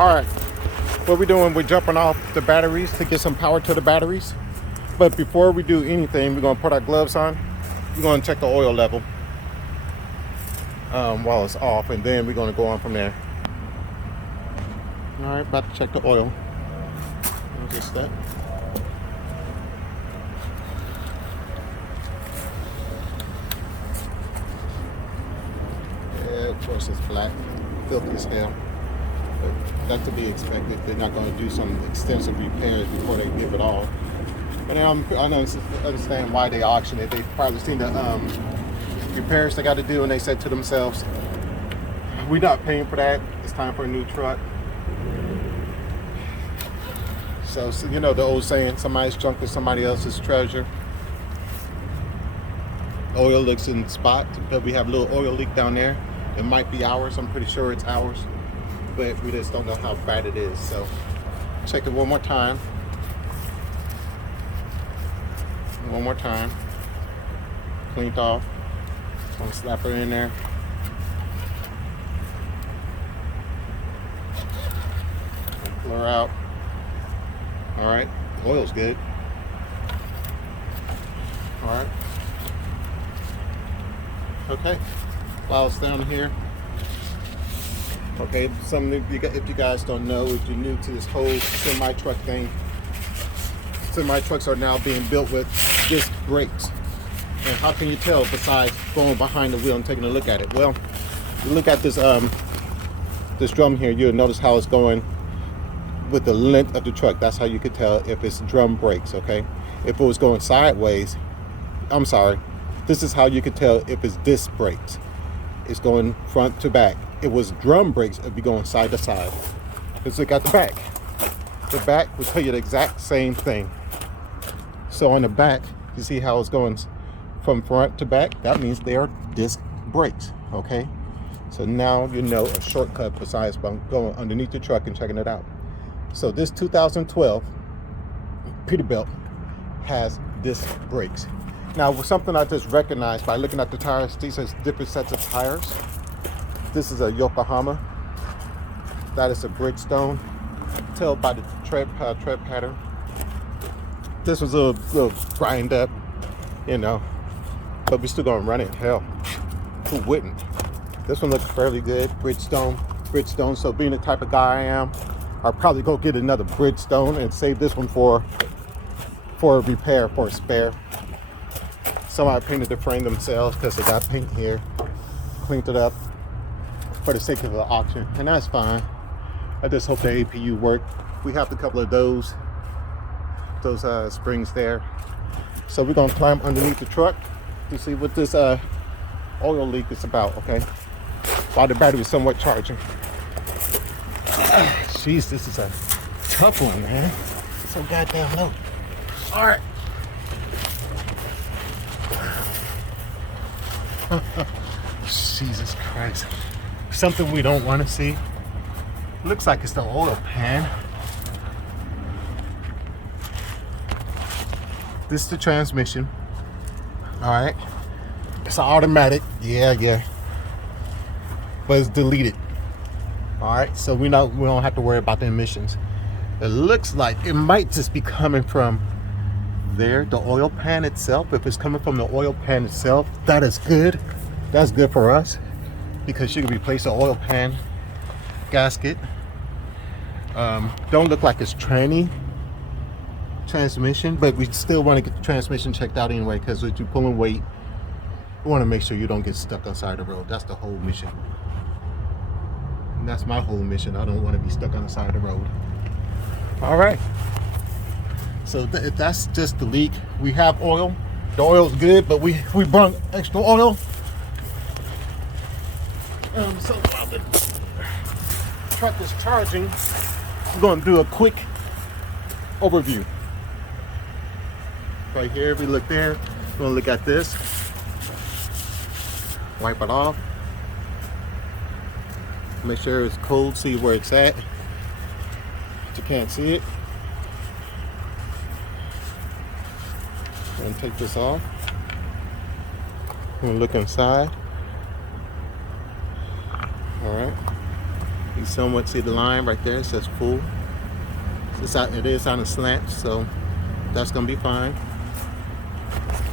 All right, what we're doing, we're jumping off the batteries to get some power to the batteries. But before we do anything, we're gonna put our gloves on. We're gonna check the oil level while it's off, and then we're gonna go on from there. All right, about to check the oil. Just that. Yeah, of course it's black, filthy as hell. But that's to be expected. They're not going to do some extensive repairs before they give it all. And I don't understand why they auction it. They've probably seen the repairs they got to do, and they said to themselves, "We're not paying for that. It's time for a new truck." So you know the old saying, somebody's junk is somebody else's treasure. Oil looks in spots, but we have a little oil leak down there. It might be ours. I'm pretty sure it's ours, but we just don't know how bad it is. So check it one more time. One more time. Cleaned off. Gonna slap her in there. Pull her out. All right, oil's good. All right. Okay, while it's down here. Okay, if you guys don't know, if you're new to this whole semi-truck thing, semi-trucks are now being built with disc brakes. And how can you tell besides going behind the wheel and taking a look at it? Well, you look at this this drum here, you'll notice how it's going with the length of the truck. That's how you could tell if it's drum brakes, okay? If it was going sideways, I'm sorry, this is how you could tell if it's disc brakes. It's going front to back. It was drum brakes, it'd be going side to side. Let's look at the back. The back will tell you the exact same thing. So on the back, you see how it's going from front to back? That means they are disc brakes, okay? So now you know a shortcut besides going underneath the truck and checking it out. So this 2012 Peterbilt has disc brakes. Now, with something I just recognized by looking at the tires, these are different sets of tires. This is a Yokohama. That is a Bridgestone. Tell by the tread pattern. This was a little grind up, you know, but we're still gonna run it. Hell, who wouldn't? This one looks fairly good. Bridgestone. So being the type of guy I am, I'll probably go get another Bridgestone and save this one for a repair, for a spare. Somebody painted the frame themselves because they got paint here. Cleaned it up for the sake of the auction, and that's fine. I just hope the APU worked. We have a couple of those springs there. So we're gonna climb underneath the truck to see what this oil leak is about, okay? While the battery is somewhat charging. Jeez, this is a tough one, man. It's so goddamn low. All right. Jesus Christ. Something we don't want to see. Looks like it's the oil pan. This is the transmission. All right. It's an automatic. Yeah. But it's deleted. All right. So we don't have to worry about the emissions. It looks like it might just be coming from there, the oil pan itself. If it's coming from the oil pan itself, that is good. That's good for us because you can replace the oil pan gasket. Don't look like it's tranny transmission, but we still want to get the transmission checked out anyway, because if you're pulling weight, we want to make sure you don't get stuck on the side of the road. That's the whole mission. And that's my whole mission. I don't want to be stuck on the side of the road. All right. So that's just the leak. We have oil. The oil's good, but we brought extra oil. So while the truck is charging, we're going to do a quick overview. Right here, if we look there, we're going to look at this. Wipe it off. Make sure it's cold, see where it's at. But you can't see it. And take this off. I'm gonna look inside. All right. You somewhat see the line right there. It says full. It is on a slant, so that's gonna be fine.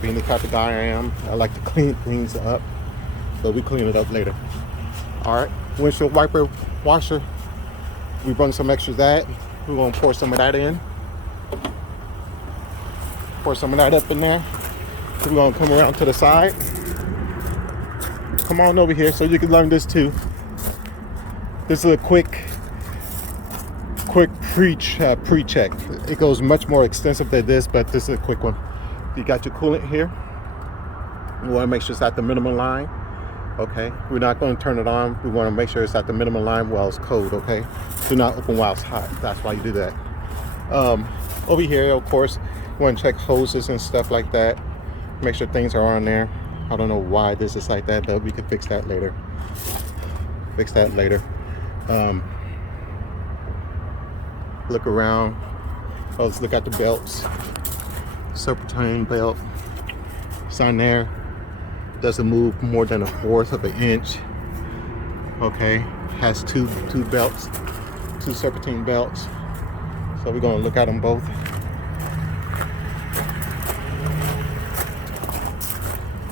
Being the type of guy I am, I like to clean things up, so we clean it up later. All right, windshield wiper washer. We run some extra of that. We're gonna pour some of that in. Pour some of that up in there. We're gonna come around to the side. Come on over here so you can learn this too. This is a quick pre-check. It goes much more extensive than this, but this is a quick one. You got your coolant here. We want to make sure it's at the minimum line. Okay, we're not going to turn it on. We want to make sure it's at the minimum line while it's cold. Okay, do not open while it's hot. That's why you do that. Over here, of course, you want to check hoses and stuff like that. Make sure things are on there. I don't know why this is like that, but we can fix that later. Look around. Let's look at the belts. Serpentine belt. It's on there. Doesn't move more than 1/4 of an inch. Okay. Has two belts, 2 serpentine belts. So we're gonna look at them both.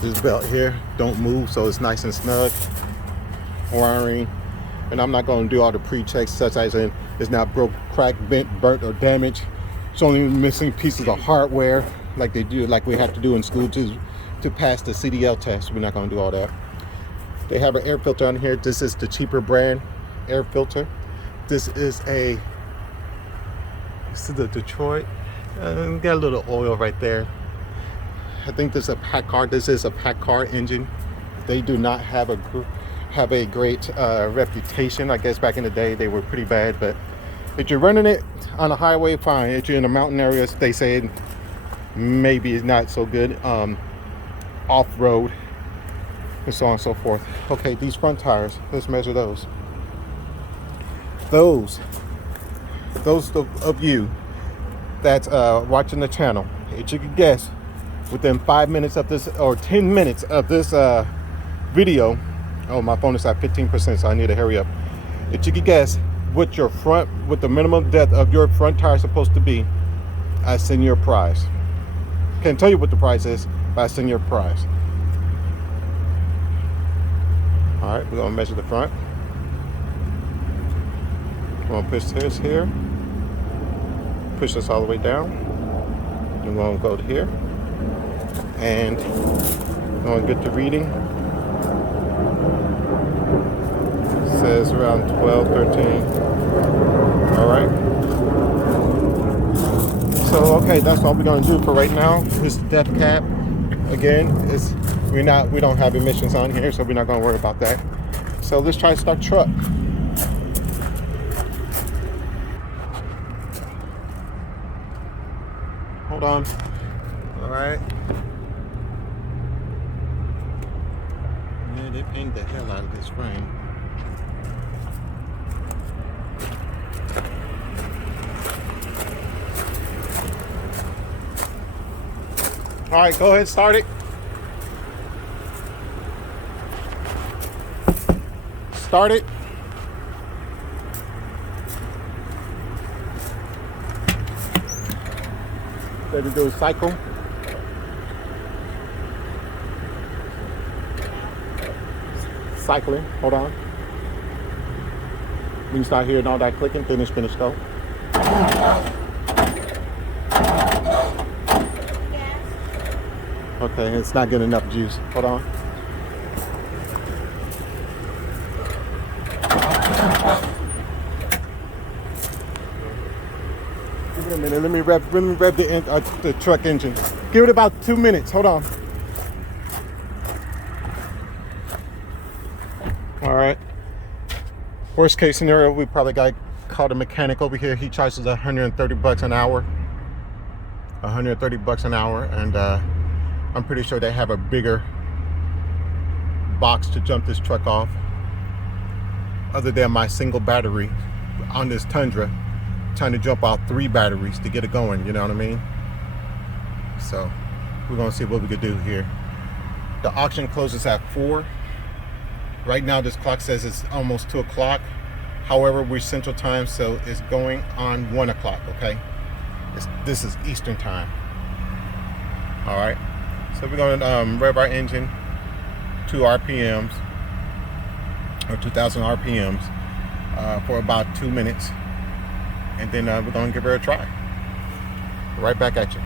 This belt here don't move, so it's nice and snug. Wiring. And I'm not going to do all the pre-checks, such as in it's not broke, cracked, bent, burnt, or damaged. It's only missing pieces of hardware, like we have to do in school to pass the CDL test. We're not going to do all that. They have an air filter on here. This is the cheaper brand air filter. This is the Detroit. Got a little oil right there. I think this is a Packard. This is a Packard engine. They do not have a great reputation. I guess back in the day they were pretty bad, but if you're running it on a highway, fine. If you're in the mountain areas, they say maybe it's not so good. Off-road and so on and so forth. Okay, these front tires, let's measure those. Those of you that's watching the channel, if you could guess within 5 minutes of this or 10 minutes of this video. Oh, my phone is at 15%, so I need to hurry up. If you could guess what the minimum depth of your front tire is supposed to be, I send you a prize. Can't tell you what the price is, but I send you a prize. All right, we're gonna measure the front. We're gonna push this here. Push this all the way down. We're gonna go to here. And we're gonna get the reading. Says around 12, 13. All right. So okay, that's all we're gonna do for right now. This depth cap. Again, we don't have emissions on here, so we're not gonna worry about that. So let's try to start truck. Hold on. All right. Yeah, they paint the hell out of this frame. All right, go ahead, start it. Start it. Ready to do a cycle. Cycling, hold on. When you start hearing all that clicking, finish, go. Okay, it's not getting enough juice. Hold on. Give it a minute. Let me rev the truck engine. Give it about 2 minutes. Hold on. All right. Worst case scenario, we probably called a mechanic over here. He charges $130 an hour. $130 an hour, and I'm pretty sure they have a bigger box to jump this truck off, other than my single battery on this Tundra, trying to jump out 3 batteries to get it going, you know what I mean? So we're gonna see what we could do here. The auction closes at 4. Right now this clock says it's almost 2 o'clock, However, we're Central Time, so it's going on 1 o'clock, okay? This is Eastern Time. All right, so we're gonna rev our engine 2 RPMs, or 2,000 RPMs for about 2 minutes, and then we're gonna give her a try. Right back at you.